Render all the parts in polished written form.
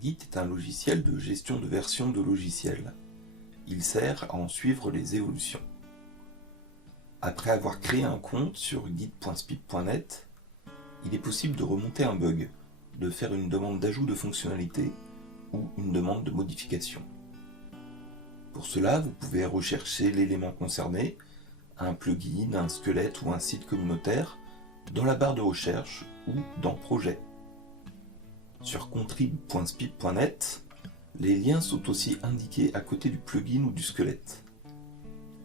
Git est un logiciel de gestion de version de logiciels. Il sert à en suivre les évolutions. Après avoir créé un compte sur git.spip.net, il est possible de remonter un bug, de faire une demande d'ajout de fonctionnalité ou une demande de modification. Pour cela, vous pouvez rechercher l'élément concerné, un plugin, un squelette ou un site communautaire, dans la barre de recherche ou dans Projet. Sur contrib.spip.net, les liens sont aussi indiqués à côté du plugin ou du squelette.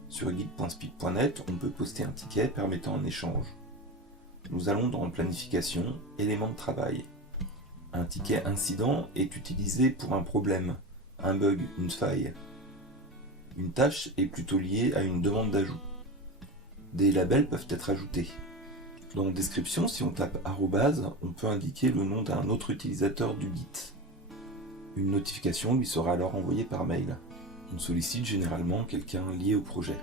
Sur git.spip.net, on peut poster un ticket permettant un échange. Nous allons dans Planification, éléments de travail. Un ticket incident est utilisé pour un problème, un bug, une faille. Une tâche est plutôt liée à une demande d'ajout. Des labels peuvent être ajoutés. Dans Description, si on tape arrobase, on peut indiquer le nom d'un autre utilisateur du Git. Une notification lui sera alors envoyée par mail. On sollicite généralement quelqu'un lié au projet.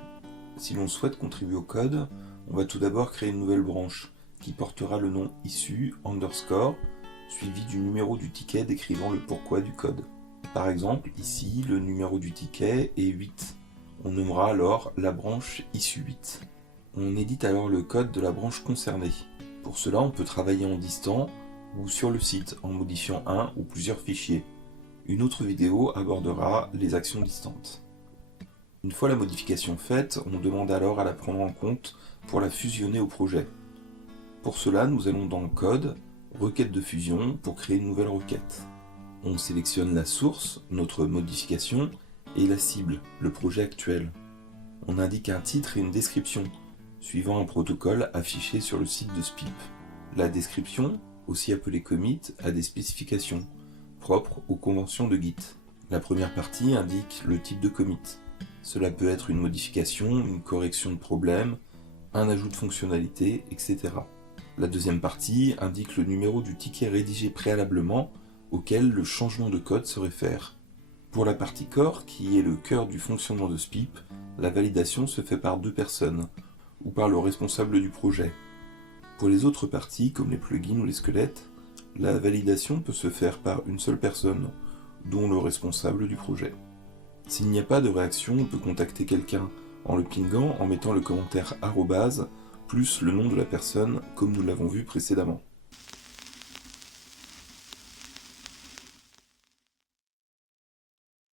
Si l'on souhaite contribuer au code, on va tout d'abord créer une nouvelle branche qui portera le nom issu _ suivi du numéro du ticket décrivant le pourquoi du code. Par exemple, ici, le numéro du ticket est 8. On nommera alors la branche issue 8. On édite alors le code de la branche concernée. Pour cela, on peut travailler en distant ou sur le site en modifiant un ou plusieurs fichiers. Une autre vidéo abordera les actions distantes. Une fois la modification faite, on demande alors à la prendre en compte pour la fusionner au projet. Pour cela, nous allons dans Code, Requête de fusion pour créer une nouvelle requête. On sélectionne la source, notre modification, et la cible, le projet actuel. On indique un titre et une description, suivant un protocole affiché sur le site de SPIP. La description, aussi appelée commit, a des spécifications, propres aux conventions de Git. La première partie indique le type de commit. Cela peut être une modification, une correction de problème, un ajout de fonctionnalité, etc. La deuxième partie indique le numéro du ticket rédigé préalablement auquel le changement de code se réfère. Pour la partie core, qui est le cœur du fonctionnement de SPIP, la validation se fait par 2 personnes, ou par le responsable du projet. Pour les autres parties, comme les plugins ou les squelettes, la validation peut se faire par une seule personne, dont le responsable du projet. S'il n'y a pas de réaction, on peut contacter quelqu'un en le pingant en mettant le commentaire arrobase plus le nom de la personne comme nous l'avons vu précédemment.